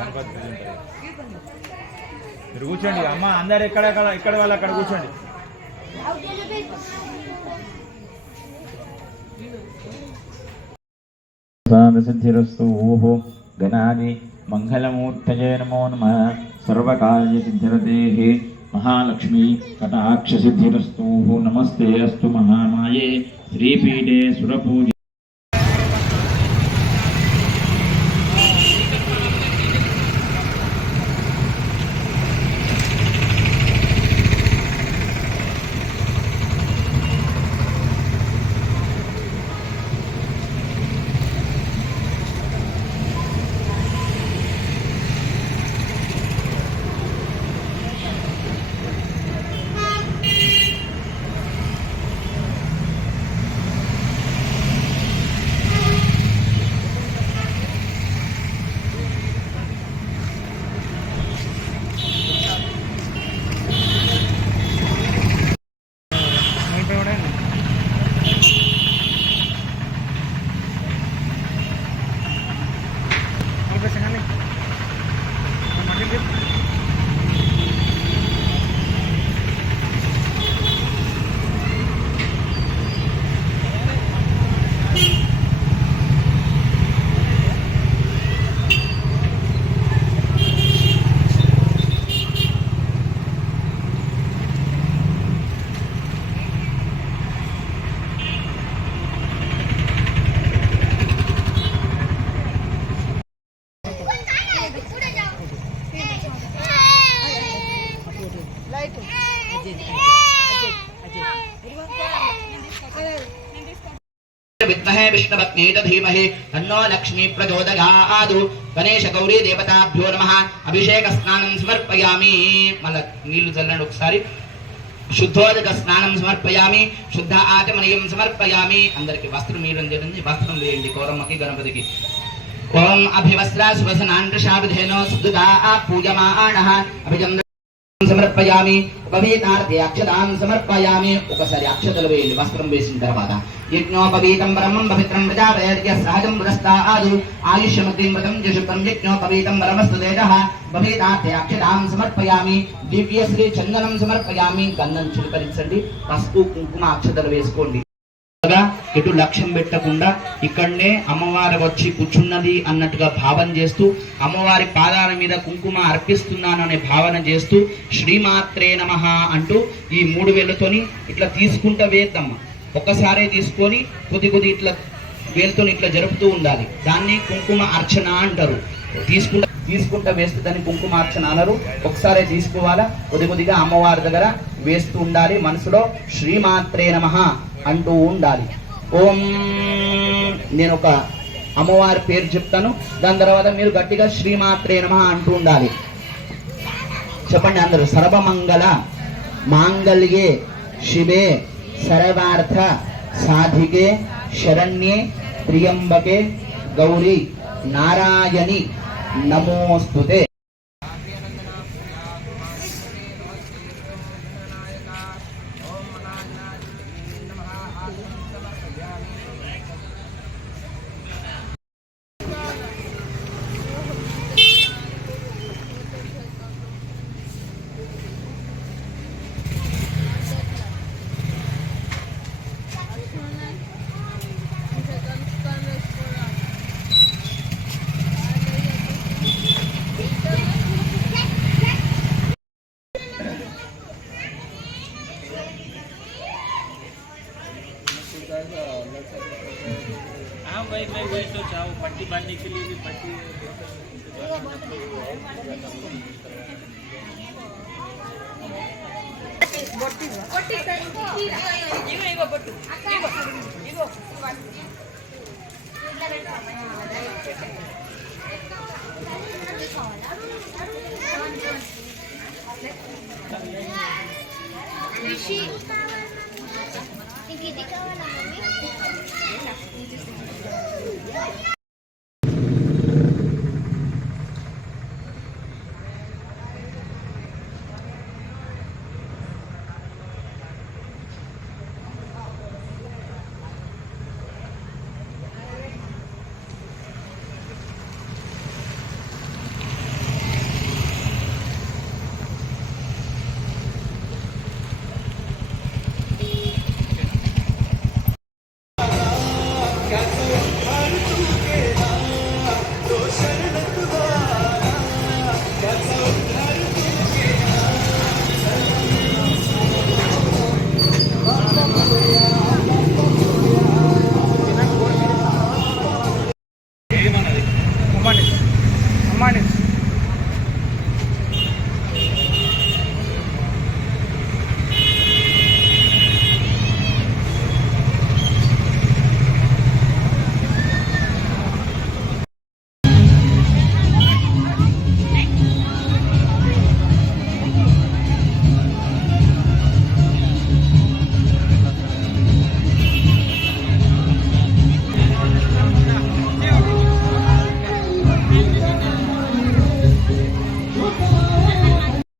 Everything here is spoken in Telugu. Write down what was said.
గణపతి పూజ ఉంటుంది. మీరు కూర్చోండి అమ్మ, అందరు ఇక్కడ వాళ్ళు అక్కడ కూర్చోండి. సిద్ధిరస్తు. ఓహో గణాది మంగళమూర్తయే నమో నమః. సర్వకార్య సిద్ధిరతే महालक्ष्मी कटाक्ष सिद्धिरस्तु. नमस्ते अस्तु महामाये श्रीपीठे सुरपूज विद्महे विष्णुपत्नीत धीमहि तन्नो लक्ष्मी प्रचोदयात्. गणेश गौरी देवताभ्यो नमः. अभिषेक स्नानं समर्पयामि. मल नीलु चल्लंడి ఒకసారి. శుద్ధోదక స్నానం సమర్పయామి. శుద్ధ ఆచమనీయం సమర్పయామి. అందరికి వస్త్రం మీరం చేయండి. వస్త్రం వేయండి కోరమ్మకి గణపతికి. ఓం అభివస్త్ర సువసనాండ్రశావిధేనో సుదుదా పూజమానః. అభిజం సమర్పయామి. ఉపవీతార్థే అక్షతాం సమర్పయామి. ఒకసారి అక్షతలు వేయండి వస్త్రం వేసిన తర్వాత. యజ్ఞోపవీతం బ్రహ్మం పవిత్రం ప్రజాపయర్య సహజం పురస్తాదు. ఆయుష్యమగ్నిం వ్రతం జశుక్రం యజ్ఞోపవీతం బ్రహ్మస్తు తేజః. ఉపవీతార్థే అక్షతాం సమర్పయామి. దివ్యశ్రీ చందనం సమర్పయామి. గంధం చిలకరించండి. పసుపు కుంకుమ అక్షతలు వేసుకోండి. ఎటు లక్ష్యం పెట్టకుండా ఇక్కడనే అమ్మవారు వచ్చి కూర్చున్నది అన్నట్టుగా భావన చేస్తూ అమ్మవారి పాదాల మీద కుంకుమ అర్పిస్తున్నాను అనే భావన చేస్తూ శ్రీమాత్రే నమః అంటూ ఈ 3 వేళ్ళతోని ఇట్లా తీసుకుంటా వేద్దమ్మ. ఒక్కసారే తీసుకొని కొద్ది ఇట్లా వేలుతో ఇట్లా జరుపుతూ ఉండాలి. దాన్ని కుంకుమ అర్చన అంటారు. తీసుకుంటా వేస్తే దాన్ని కుంకుమ అర్చన అనరు. ఒకసారి తీసుకోవాలా. కొద్దిగా అమ్మవారి దగ్గర వేస్తూ ఉండాలి. మనసులో శ్రీమాత్రే నమః అంటూ ఉండాలి. ఓం నేను ఒక అమ్మవారి పేరు చెప్తాను. దాని తర్వాత మీరు గట్టిగా శ్రీమాత్రే నమః అంటూ ఉండాలి. చెప్పండి అందరూ. సర్వమంగళ మాంగళ్యే శివే సర్వార్థ సాధికే శరణ్యే త్ర్యంబకే గౌరీ నారాయణి నమోస్తుతే. हाँ भाई मैं वही सोचा हूँ पट्टी बांधने के लिए भी पट्टी గుడ్ మార్నింగ్